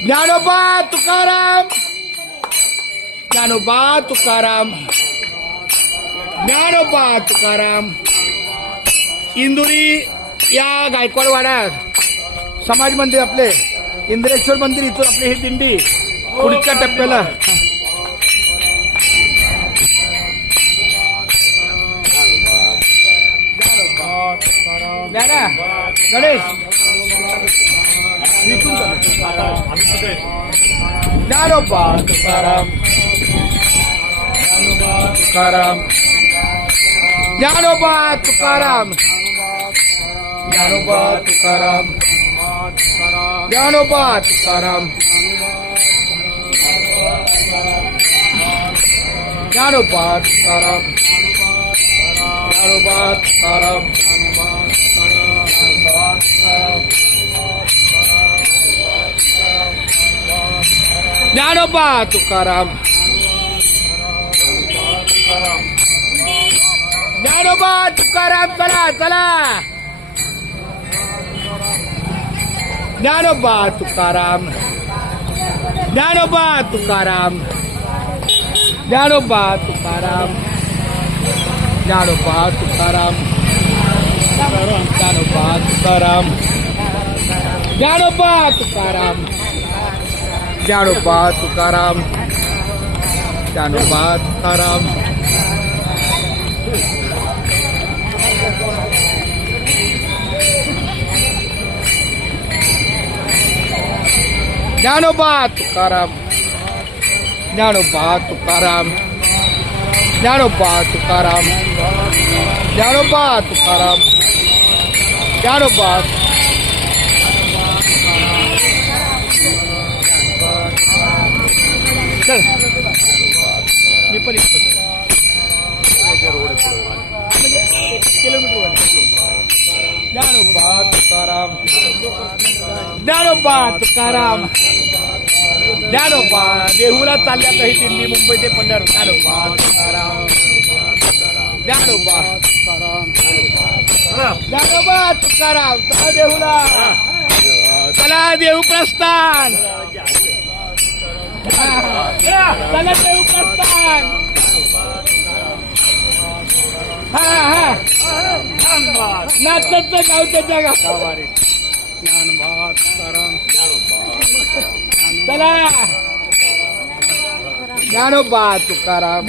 ज्ञानोबा तुकाराम, ज्ञानोबा तुकाराम, ज्ञानोबा तुकाराम. इंदुरी या गायकवाड वाड्यात समाज मंदिर आपले इंद्रेश्वर मंदिर इथून आपली ही दिंडी पुढच्या टप्प्याला. गणेश ज्ञानोबा तुकाराम, तुकाराम, ज्ञानोबा तुकाराम, ज्ञानोबा तुकाराम, ज्ञानोबा तुकाराम, ज्ञानोबा तुकाराम, ज्ञानोबा तुकाराम, ज्ञानोबा तुकाराम, ज्ञानोबा तुकाराम. चला चला ज्ञानोबा तुकाराम, ज्ञानोबा तुकाराम, ज्ञानोबा तुकाराम, ज्ञानोबा तुकाराम, ज्ञानोबा तुकाराम, ज्ञानोबा तुकाराम, ज्ञानोबा तुकाराम, ज्ञानोबा तुकाराम. ज्ञानोबा तुकाराम, ज्ञानोबा तुकाराम, ज्ञानोबा तुकाराम, ज्ञानोबा तुकाराम, ज्ञानोबा. चल मी पण किलोमीटर. ज्ञानोबा तुकाराम, ज्ञानोबा तुकाराम, ज्ञानोबा. देहूला चालल्या काही दिंडी मुंबई ते पंढरपूर. ज्ञानोबा तुकाराम, ज्ञानोबा, ज्ञानोबा तुकाराम. चला देहूला, चला देहू प्रस्थान, चला देहू प्रस्थान. हा हा नाचत गाव त्याच्या गाव. चला ज्ञानोबा तुकाराम.